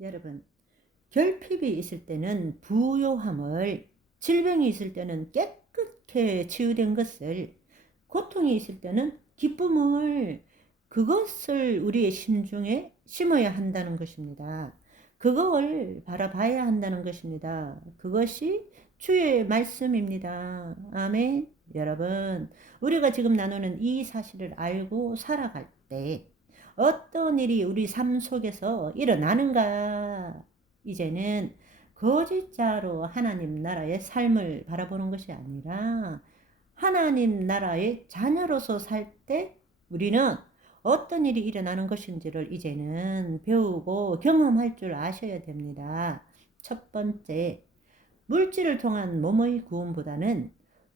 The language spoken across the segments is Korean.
여러분, 결핍이 있을 때는 부요함을, 질병이 있을 때는 깨끗게 치유된 것을, 고통이 있을 때는 기쁨을, 그것을 우리의 심중에 심어야 한다는 것입니다. 그걸 바라봐야 한다는 것입니다. 그것이 주의 말씀입니다. 아멘. 여러분, 우리가 지금 나누는 이 사실을 알고 살아갈 때 어떤 일이 우리 삶 속에서 일어나는가? 이제는 거짓자로 하나님 나라의 삶을 바라보는 것이 아니라 하나님 나라의 자녀로서 살 때 우리는 어떤 일이 일어나는 것인지를 이제는 배우고 경험할 줄 아셔야 됩니다. 첫 번째, 물질을 통한 몸의 구원보다는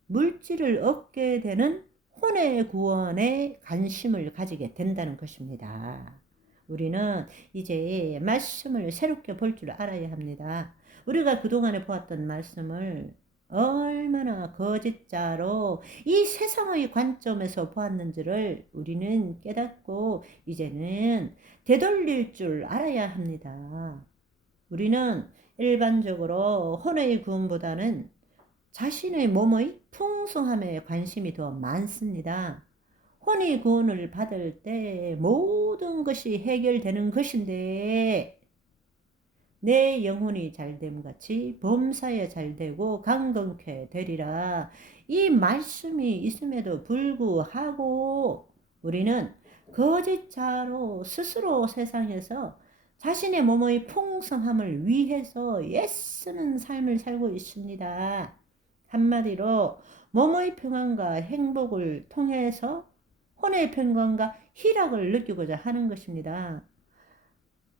물질을 얻게 되는 혼의 구원에 관심을 가지게 된다는 것입니다. 우리는 이제 말씀을 새롭게 볼 줄 알아야 합니다. 우리가 그동안에 보았던 말씀을 얼마나 거짓자로 이 세상의 관점에서 보았는지를 우리는 깨닫고 이제는 되돌릴 줄 알아야 합니다. 우리는 일반적으로 혼의 구원보다는 자신의 몸의 풍성함에 관심이 더 많습니다. 혼의 구원을 받을 때 모든 것이 해결되는 것인데 내 영혼이 잘됨 같이 범사에 잘되고 강건케 되리라. 이 말씀이 있음에도 불구하고 우리는 거짓자로 스스로 세상에서 자신의 몸의 풍성함을 위해서 애쓰는 삶을 살고 있습니다. 한마디로 몸의 평안과 행복을 통해서 혼의 평강과 희락을 느끼고자 하는 것입니다.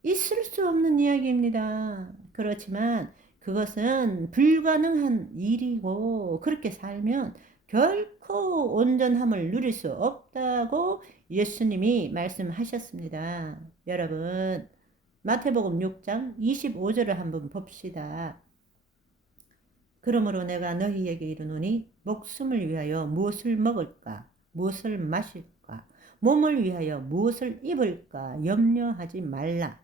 있을 수 없는 이야기입니다. 그렇지만 그것은 불가능한 일이고 그렇게 살면 결코 온전함을 누릴 수 없다고 예수님이 말씀하셨습니다. 여러분, 마태복음 6장 25절을 한번 봅시다. 그러므로 내가 너희에게 이르노니 목숨을 위하여 무엇을 먹을까 무엇을 마실까 몸을 위하여 무엇을 입을까 염려하지 말라.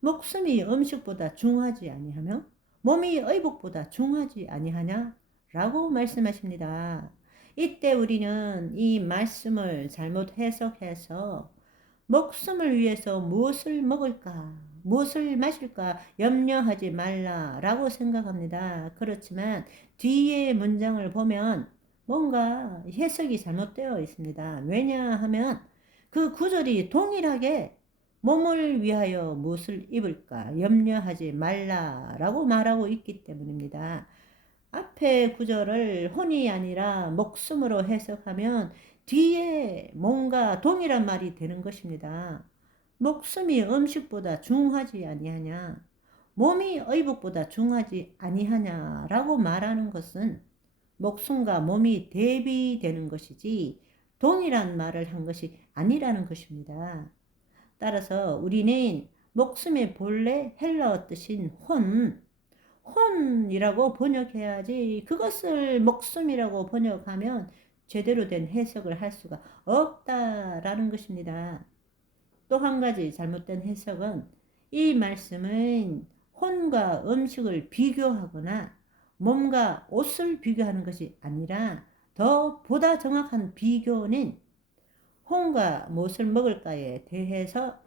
목숨이 음식보다 중하지 아니하며 몸이 의복보다 중하지 아니하냐? 라고 말씀하십니다. 이때 우리는 이 말씀을 잘못 해석해서 목숨을 위해서 무엇을 먹을까, 무엇을 마실까 염려하지 말라라고 생각합니다. 그렇지만 뒤에 문장을 보면 뭔가 해석이 잘못되어 있습니다. 왜냐하면 그 구절이 동일하게 몸을 위하여 무엇을 입을까 염려하지 말라라고 말하고 있기 때문입니다. 앞에 구절을 혼이 아니라 목숨으로 해석하면 뒤에 뭔가 동일한 말이 되는 것입니다. 목숨이 음식보다 중하지 아니하냐, 몸이 의복보다 중하지 아니하냐라고 말하는 것은 목숨과 몸이 대비되는 것이지 동일한 말을 한 것이 아니라는 것입니다. 따라서 우리는 목숨의 본래 헬라어 뜻인 혼이라고 번역해야지 그것을 목숨이라고 번역하면 제대로 된 해석을 할 수가 없다라는 것입니다. 또 한 가지 잘못된 해석은 이 말씀은 혼과 음식을 비교하거나 몸과 옷을 비교하는 것이 아니라 더 보다 정확한 비교는 혼과 무엇을 먹을까에 대해서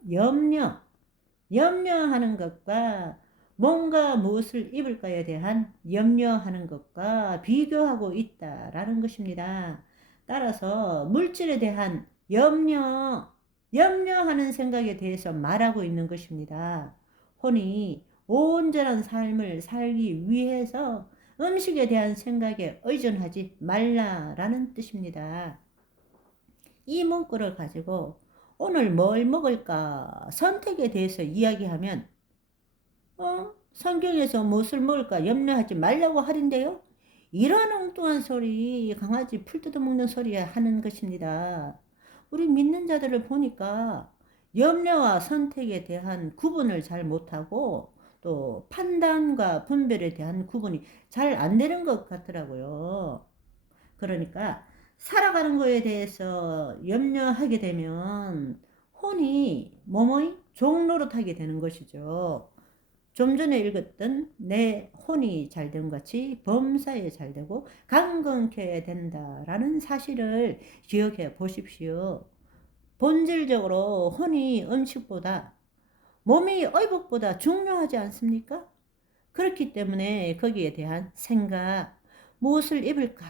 염려하는 것과 몸과 무엇을 입을까에 대한 염려하는 것과 비교하고 있다라는 것입니다. 따라서 물질에 대한 염려하는 생각에 대해서 말하고 있는 것입니다. 혼이 온전한 삶을 살기 위해서 음식에 대한 생각에 의존하지 말라라는 뜻입니다. 이 문구를 가지고 오늘 뭘 먹을까 선택에 대해서 이야기하면 성경에서 무엇을 먹을까 염려하지 말라고 하던데요. 이런 엉뚱한 소리 강아지 풀 뜯어먹는 소리 하는 것입니다. 우리 믿는 자들을 보니까 염려와 선택에 대한 구분을 잘 못하고 또 판단과 분별에 대한 구분이 잘 안 되는 것 같더라고요. 그러니까 살아가는 거에 대해서 염려하게 되면 혼이 몸의 종로로 타게 되는 것이죠. 좀 전에 읽었던 내 혼이 잘됨 같이 범사에 잘되고 강건케 된다라는 사실을 기억해 보십시오. 본질적으로 혼이 음식보다, 몸이 의복보다 중요하지 않습니까? 그렇기 때문에 거기에 대한 생각, 무엇을 입을까,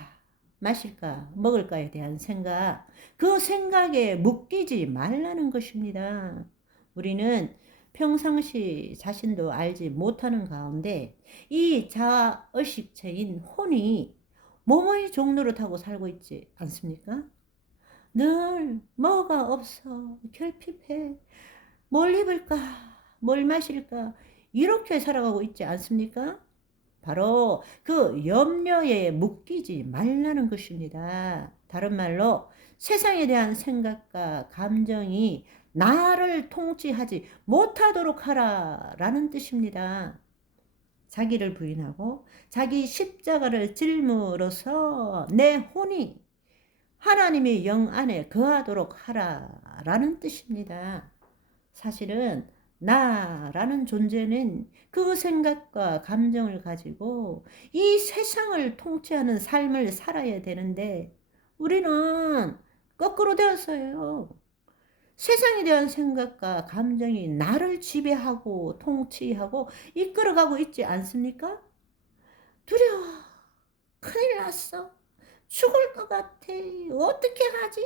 마실까, 먹을까에 대한 생각, 그 생각에 묶이지 말라는 것입니다. 우리는 평상시 자신도 알지 못하는 가운데 이 자아의식체인 혼이 몸의 종로를 타고 살고 있지 않습니까? 늘 뭐가 없어, 결핍해, 뭘 입을까, 뭘 마실까, 이렇게 살아가고 있지 않습니까? 바로 그 염려에 묶이지 말라는 것입니다. 다른 말로 세상에 대한 생각과 감정이 나를 통치하지 못하도록 하라라는 뜻입니다. 자기를 부인하고 자기 십자가를 짊으로써 내 혼이 하나님의 영 안에 거하도록 하라라는 뜻입니다. 사실은 나라는 존재는 그 생각과 감정을 가지고 이 세상을 통치하는 삶을 살아야 되는데 우리는 거꾸로 되었어요. 세상에 대한 생각과 감정이 나를 지배하고 통치하고 이끌어가고 있지 않습니까? 두려워. 큰일 났어. 죽을 것 같아. 어떻게 하지?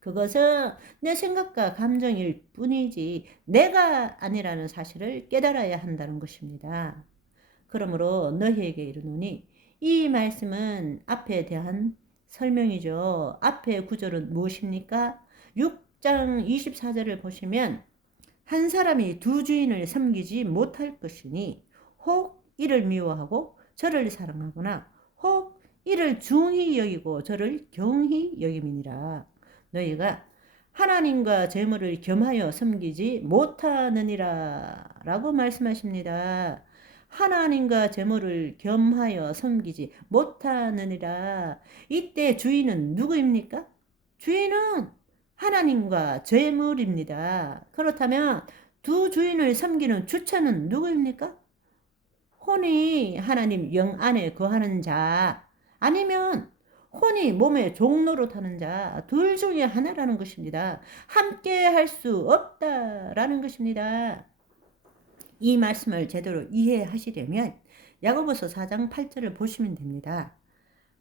그것은 내 생각과 감정일 뿐이지 내가 아니라는 사실을 깨달아야 한다는 것입니다. 그러므로 너희에게 이르노니, 이 말씀은 앞에 대한 설명이죠. 앞의 구절은 무엇입니까? 6장 24절을 보시면 한 사람이 두 주인을 섬기지 못할 것이니 혹 이를 미워하고 저를 사랑하거나 혹 이를 중히 여기고 저를 경히 여김이니라. 너희가 하나님과 재물을 겸하여 섬기지 못하느니라 라고 말씀하십니다. 하나님과 재물을 겸하여 섬기지 못하느니라. 이때 주인은 누구입니까? 주인은 하나님과 재물입니다. 그렇다면 두 주인을 섬기는 주체는 누구입니까? 혼이 하나님 영 안에 거하는 자, 아니면 혼이 몸의 종로로 타는 자, 둘 중에 하나라는 것입니다. 함께 할 수 없다라는 것입니다. 이 말씀을 제대로 이해하시려면 야고보서 4장 8절을 보시면 됩니다.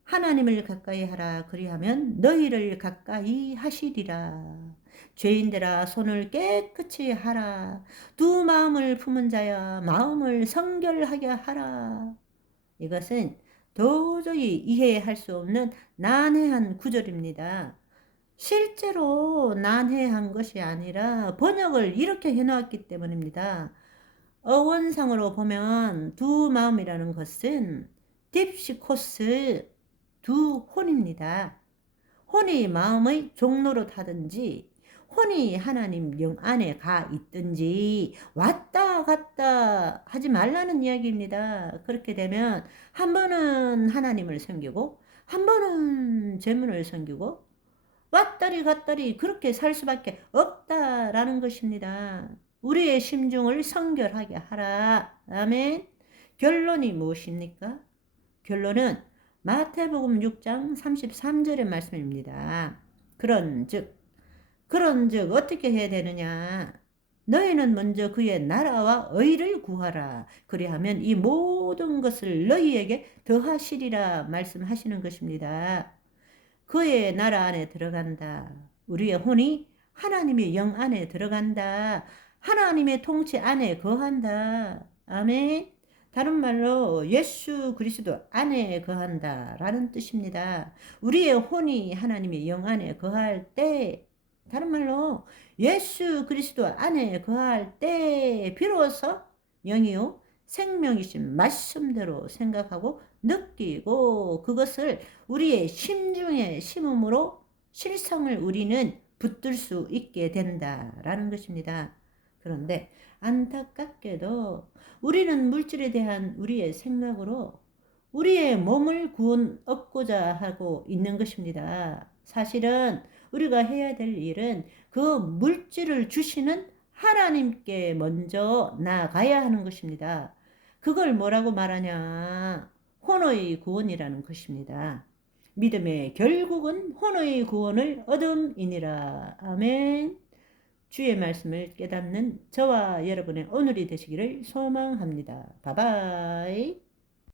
하나님을 가까이 하라, 그리하면 너희를 가까이 하시리라. 죄인들아, 손을 깨끗이 하라. 두 마음을 품은 자야, 마음을 성결하게 하라. 이것은 도저히 이해할 수 없는 난해한 구절입니다. 실제로 난해한 것이 아니라 번역을 이렇게 해놓았기 때문입니다. 어원상으로 보면 두 마음이라는 것은 딥시코스, 두 혼입니다. 혼이 마음의 종로로 타든지 혼이 하나님 영 안에 가 있든지 왔다 갔다 하지 말라는 이야기입니다. 그렇게 되면 한 번은 하나님을 섬기고 한 번은 재물을 섬기고 왔다리 갔다리 그렇게 살 수밖에 없다라는 것입니다. 우리의 심중을 성결하게 하라. 아멘. 결론이 무엇입니까? 결론은 마태복음 6장 33절의 말씀입니다. 그런즉 어떻게 해야 되느냐? 너희는 먼저 그의 나라와 의를 구하라. 그리하면 이 모든 것을 너희에게 더하시리라 말씀하시는 것입니다. 그의 나라 안에 들어간다. 우리의 혼이 하나님의 영 안에 들어간다. 하나님의 통치 안에 거한다. 아멘. 다른 말로 예수 그리스도 안에 거한다 라는 뜻입니다. 우리의 혼이 하나님의 영 안에 거할 때, 다른 말로 예수 그리스도 안에 거할 때 비로소 영이요 생명이신 말씀대로 생각하고 느끼고 그것을 우리의 심중에 심음으로 실성을 우리는 붙들 수 있게 된다라는 것입니다. 그런데 안타깝게도 우리는 물질에 대한 우리의 생각으로 우리의 몸을 구원 얻고자 하고 있는 것입니다. 사실은 우리가 해야 될 일은 그 물질을 주시는 하나님께 먼저 나아가야 하는 것입니다. 그걸 뭐라고 말하냐? 혼의 구원이라는 것입니다. 믿음의 결국은 혼의 구원을 얻음이니라. 아멘. 주의 말씀을 깨닫는 저와 여러분의 오늘이 되시기를 소망합니다. 바이바이.